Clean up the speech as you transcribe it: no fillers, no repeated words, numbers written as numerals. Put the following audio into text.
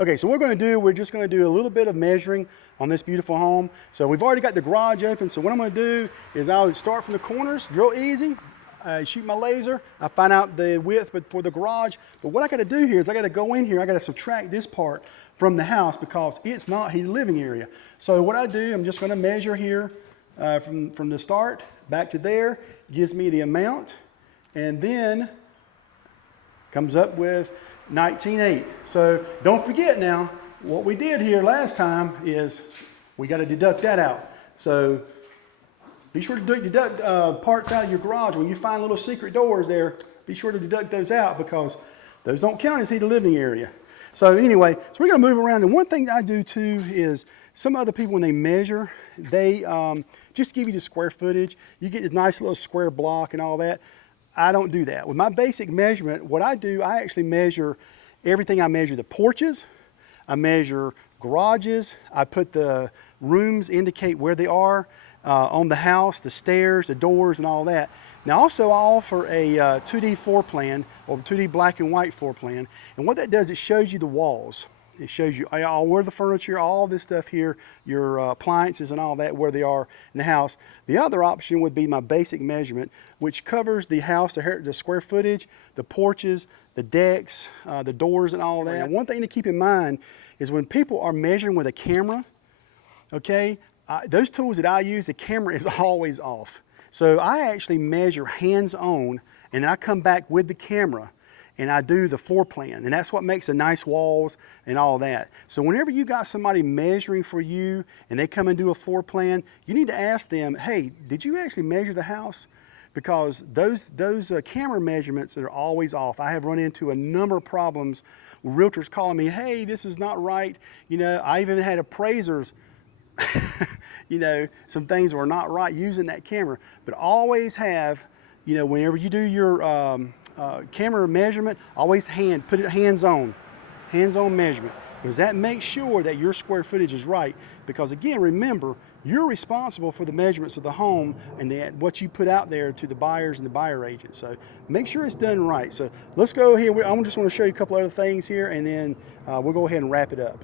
Okay, so what we're going to do, we're just going to do a little bit of measuring on this beautiful home. So we've already got the garage open. So what I'm going to do is I'll start from the corners, real easy. Shoot my laser. I find out the width for the garage. But what I got to do here is I got to go in here. I got to subtract this part from the house because it's not heated living area. So what I do, I'm just going to measure here from the start back to there. Gives me the amount, and then comes up with 19.8. So don't forget now, what we did here last time is we got to deduct that out. So be sure to deduct parts out of your garage. When you find little secret doors there, be sure to deduct those out because those don't count as heated living area. So anyway, so we're going to move around. And one thing I do too is some other people, when they measure, they just give you the square footage. You get this nice little square block and all that. I don't do that. With my basic measurement, what I do, I actually measure everything. I measure the porches, I measure garages, I put the rooms, indicate where they are on the house, the stairs, the doors, and all that. Now also I offer a 2D floor plan, or 2D black and white floor plan, and what that does, it shows you the walls. It shows you all where the furniture, all this stuff here, your appliances and all that, where they are in the house. The other option would be my basic measurement, which covers the house, the square footage, the porches, the decks, the doors and all that. And one thing to keep in mind is when people are measuring with a camera, okay, those tools that I use, the camera is always off. So I actually measure hands-on, and I come back with the camera and I do the floor plan, and that's what makes the nice walls and all that. So whenever you got somebody measuring for you and they come and do a floor plan, you need to ask them, hey, did you actually measure the house? Because those camera measurements are always off. I have run into a number of problems with realtors calling me, hey, this is not right. You know, I even had appraisers, you know, some things were not right using that camera. But always have, you know, whenever you do your camera measurement, always put it hands-on measurement, because that makes sure that your square footage is right. Because again, remember, you're responsible for the measurements of the home and what you put out there to the buyers and the buyer agents. So make sure it's done right. So let's go here. I just want to show you a couple other things here, and then we'll go ahead and wrap it up.